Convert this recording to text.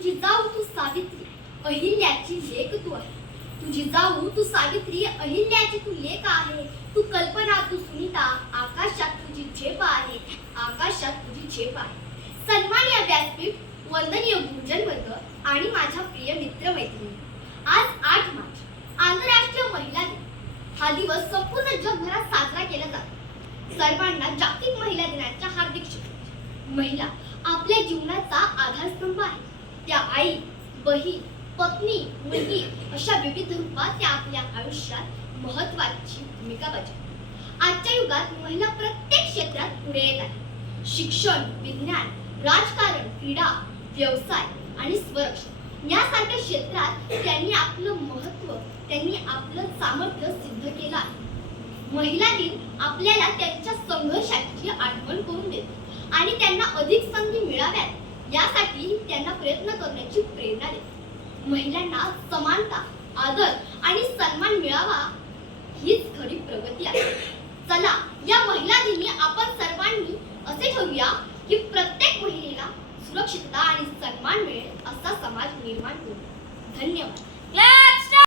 तुझी जाऊ तू सावित्री अहिल्याची लेख तू आहे. तुझी जाऊ तू सावित्री अहिल्याची तू लेख आहे. तू कल्पना तू सुनीता आकाशात तुझी झेप आहे. आकाशात तुझी झेप आहे. सन्मान्य व्यासपीठ वंदनीय गुरुजन वर्ग आणि माझ्या प्रिय मित्र मैत्रिणी आज आठ मार्च आंतरराष्ट्रीय महिला दिन. हा दिवस संपूर्ण जगभरात साजरा केला जातो. सर्वांना जागतिक महिला दिनाच्या हार्दिक शुभेच्छा. महिला आपल्या जीवनाचा आधारस्तंभ आई बहीण पत्नी मुलगी अशा विविध रूपात त्या आपल्या आयुष्यात महत्वाची भूमिका बजावतात आजच्या युगात महिला प्रत्येक क्षेत्रात पुढे येत आहे शिक्षण विज्ञान राजकारण क्रीडा व्यवसाय आणि स्वरक्षण यासारख्या क्षेत्रात त्यांनी आपलं महत्त्व त्यांनी आपलं सामर्थ्य सिद्ध केलं आहे. महिला दिन आपल्याला त्यांच्या संघर्षाची आठवण करून देतो आणि त्यांना अधिक संधी मिळाव्यात यासाठी त्यांना प्रयत्न करण्याची प्रेरणा देते. महिलांना समानता आदर आणि सन्मान मिळावा हीच खरी प्रगती आहे. चला या महिला दिनी आपण सर्वांनी असे ठरवूया की प्रत्येक महिलेला सुरक्षितता आणि सन्मान मिळेल असा समाज निर्माण करू धन्यवाद.